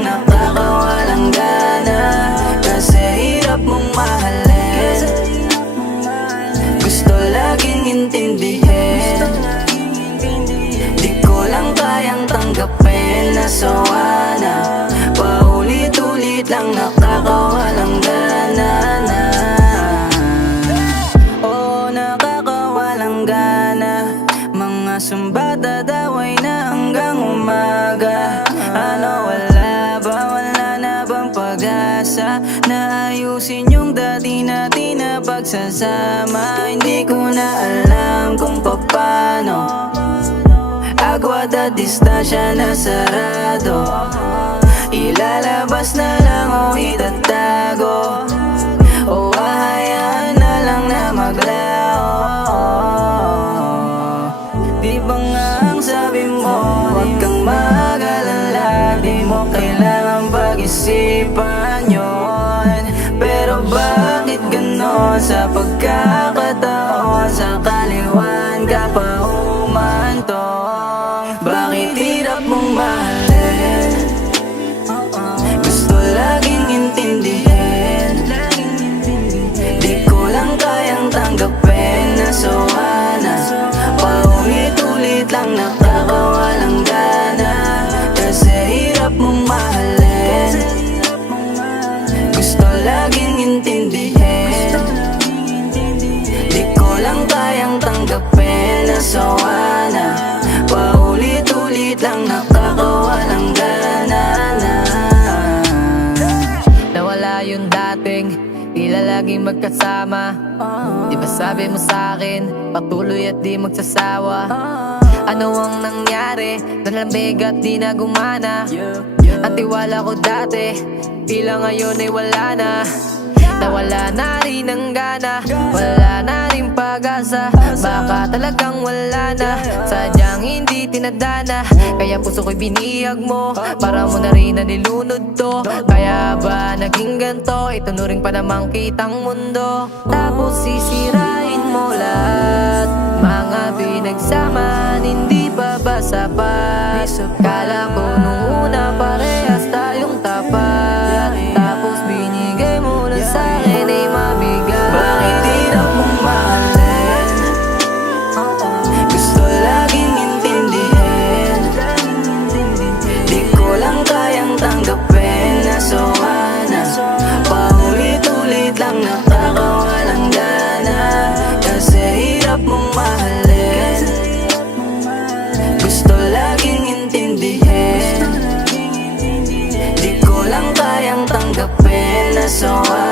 lang nakakawalang gana, kasi hirap mong mahalin. Gusto laging intindihin, di ko lang kayang tanggapin na sawa na. Paulit-ulit lang nakakawalang gana na. Oh, nakakawalang gana. Mga sumbata daw ay na hanggang umaga. Ano, wala ba? Wala na bang pag-asa na ayusin yung dati natin na pagsasama? Hindi ko na alam kung paano. Agwat at distansya na sarado, ilalabas na lang o itatago, o hahayaan na lang na maglaho. Di ba nga ang sabi mo, huwag kang mag-alala, di mo kailangan pag-isipan yun. Pero bakit ganon sa pagkakataon, sa kaliwan ka pa humantong? Bakit hirap mong mahalin? Gusto laging intindihin, di ko lang kayang tanggapin na sawa na. Paulit-ulit lang nakakawalang gana, kasi hirap mong mahalin. Gusto laging intindihin, di ko lang kayang tanggapin na sawa na. Paulit-ulit lang nakakawalang gana na. Nawala yung dating, tila laging magkasama. Di ba sabi mo sa'kin, patuloy at di magsasawa? Ano ang nangyari? Nalamig at di na gumana. Ang tiwala ko dati, tila ngayon ay wala na. Nawala na rin ang gana, wala na rin pag-asa. Baka talagang wala na, sadyang hindi tinadana. Kaya puso ko'y binihag mo, para mo na rin na nilunod to. Kaya ba naging ganto, itunuring pa namang kitang mundo. Tapos sisirain mo lahat, mga pinagsamaan, hindi pa ba sapat? Kala ko nung una parehas tayong tapat, tapos binigay mo na sa'kin ay mabigat. Bakit hirap mong mahalin? Gusto laging intindihin, di ko lang kayang tanggapin na sawa na. Paulit-ulit lang nakakawalang gana, kasi hirap mong mahalin. Gusto laging intindihin, di ko lang kayang tanggapin na sawa